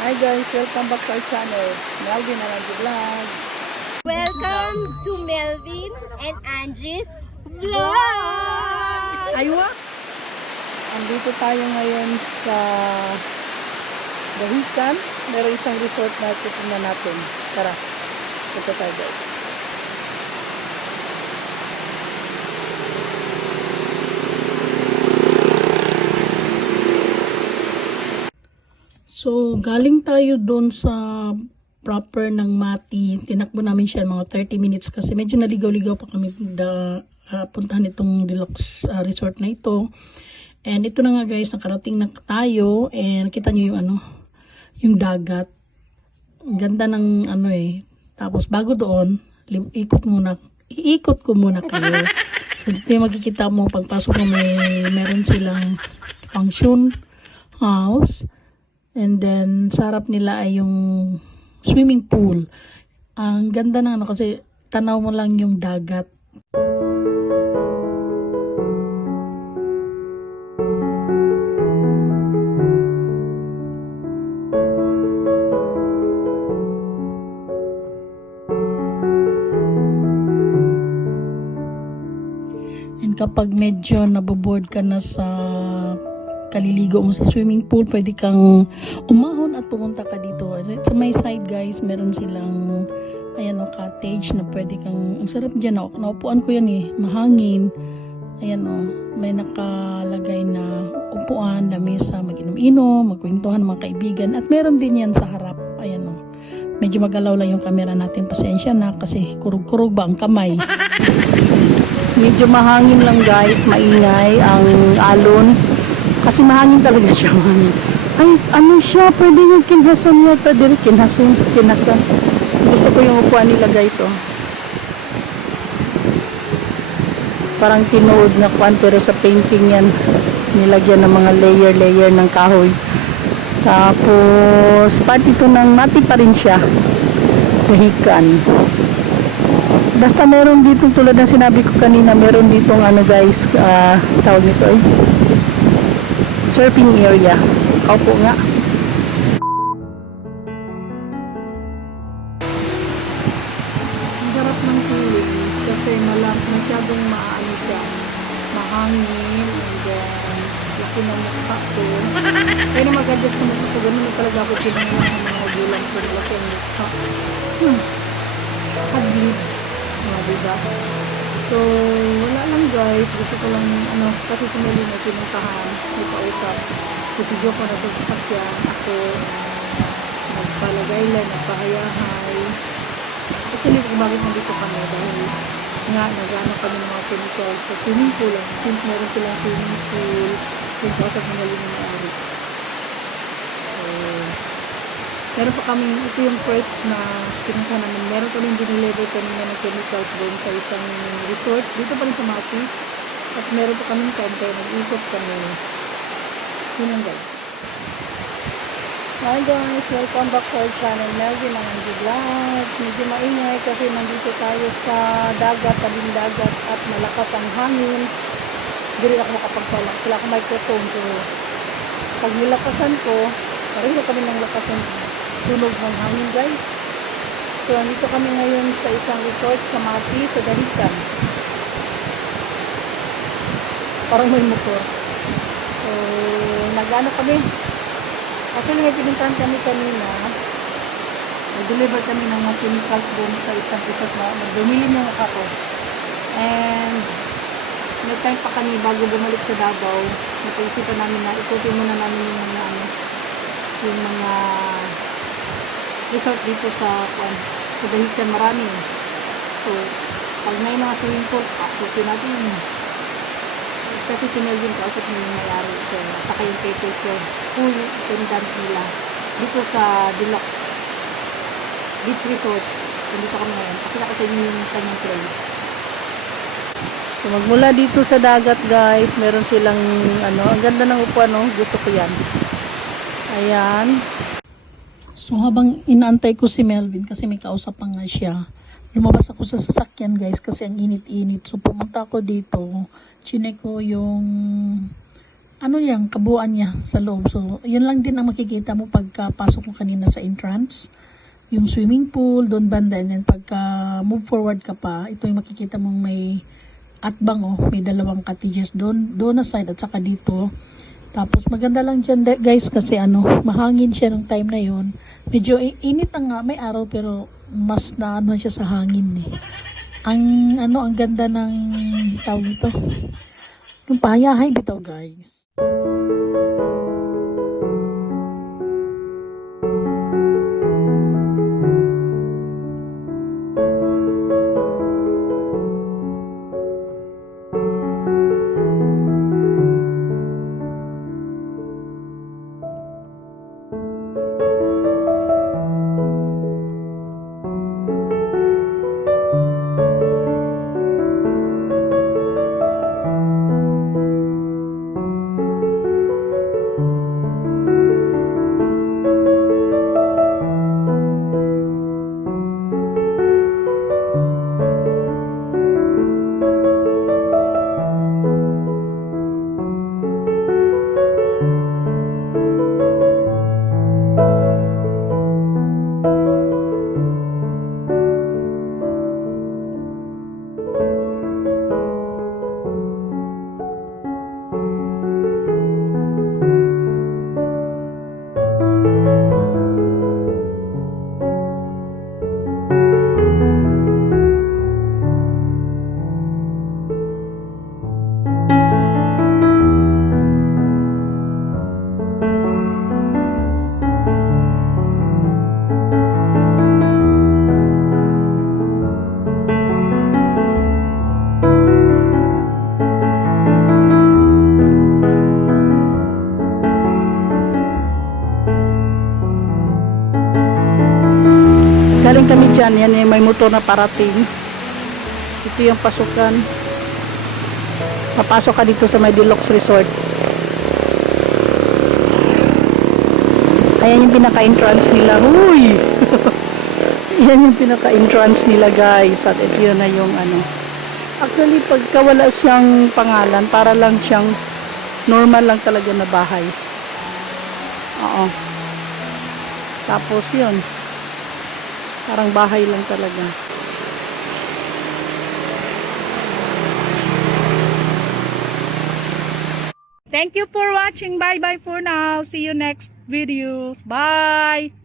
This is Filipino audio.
Hi guys, welcome back to our channel, Melvin and Angie Vlog. Welcome to Melvin and Angie's Vlog! Aywa! Andito tayo ngayon sa Dahican. Meron isang resort na titingnan natin. Tara, punta tayo guys. So, galing tayo doon sa proper ng Mati. Tinakbo namin siya mga 30 minutes kasi medyo naligaw-ligaw pa kami puntahan itong deluxe resort na ito. And ito na nga guys, nakarating na tayo and nakita nyo yung dagat. Ang ganda ng Tapos bago doon, iikot ko muna kayo. So, dito yung makikita mo, pagpasok mo meron silang function house. And then, sa harap nila ay yung swimming pool. Ang ganda na kasi tanaw mo lang yung dagat. And kapag medyo naboboard ka na sa kaliligo mo sa swimming pool, pwede kang umahon at pumunta ka dito. Sa my side guys, meron silang cottage na pwede kang, ang sarap dyan, naupuan ko yan mahangin. May nakalagay na upuan, lamesa, mag-inom-inom, magkwentuhan mga kaibigan, at meron din yan sa harap. Medyo magalaw lang yung camera natin, pasensya na kasi kurug-kurug ba ang kamay. Medyo mahangin lang guys, maingay ang alon. Kasi mahangin talaga siya. Ay, siya, pwede yung kinhason niya. Pwede rin kinhason. Gusto ko yung upuan nila guys, Parang tinuod na kuan, pero sa painting yan, nilagyan ng mga layer ng kahoy. Tapos, pati ito ng Mati pa rin siya. Dahican. Basta meron dito, tulad ng sinabi ko kanina, meron dito guys, tawag nito surfing area. Opo nga. Ang sarap ng tubig kasi masyadong maano siya, mahangin, and then ito na mukha ko. Kaya na mag-adjust sa mukha ko, ganun na talaga ako kinangan ng mga gulang ko nila sa mukha. Hadid. Diba? So, wala lang guys. Gusto ko lang, kasi tumuli na pinuntahan. May pausap. Kusidyo ko na ito sa sakyan. Ako, nagpalagay lang, nagpahayahay. Actually, kung bakit nandito kami dahil nga, nagano kami ng mga chemicals sa swimming pool. Since meron silang swimming pool, yung pausap na nalini na ari. So, meron pa kami, ito yung first na pinunta namin. Meron kami diniliver kanina ng chemicals doon sa isang resort. Dito pa rin sa Mati. At meron pa kami time kaya nag-ikot kami. Yun lang guys. Hi guys, welcome back to our channel, Melvin and Angie Vlog. Medyo maingay kasi nandito tayo sa dagat, tabing dagat at malakas ang hangin. Hindi ako makapagpalang. Sila ako microphone. So, pag nilakasan ko, pareho kami ng lakasan tunog ng hangin guys. So, nandito kami ngayon sa isang resort sa Mati, sa Dahican. Parang may motor. So, nag-ano kami. Actually, may pinuntahan kami kanina. Nag-deliver kami ng mga chemicals doon sa isang resort na nagdumilim yung mukha ko. And, may time pa kami bago bumalik sa Davao. Napaisipan namin na ikutin muna namin yung mga resort dito sa Dahican, marami. So, pag may mga swimming pool, ikutin natin kasi tinagin ko kasi yung mayari ito. Saka yung pool attendant nila dito sa Deluxe Beach Resort. Dito kami ngayon. Kasi nakasagin yung kanyang place. So, magmula dito sa dagat guys, meron silang ang ganda ng upuan, gusto ko yan. Ayan. So, habang inaantay ko si Melvin, kasi may kausap pa nga siya, lumabas ako sa sasakyan guys, kasi ang init-init. So, pumunta ako dito, chinek ko yung ano yan, kabuuan niya sa loob. So, yun lang din ang makikita mo pagka-pasok mo kanina sa entrance. Yung swimming pool, doon banda. And then pagka move forward ka pa, ito yung makikita mong may atbang, oh. May dalawang cottages doon na side at saka dito. Tapos maganda lang dyan guys kasi ano, mahangin siya ng time na yon. Medyo init na nga, may araw pero mas na ano siya sa hangin eh. Ang ganda ng tawag ito. Yung payahay bitaw guys. Galing kami dyan, yan yung may motor na parating. Ito yung pasukan. Papasok ka dito sa may Deluxe Resort. Ayan yung pinaka-entrance nila. Huy! Yan yung pinaka-entrance nila guys. At ito yun na yung ano. Actually, pagka wala siyang pangalan, para lang siyang normal lang talaga na bahay. Oo. Tapos yun. Parang bahay lang talaga. Thank you for watching. Bye-bye for now. See you next video. Bye!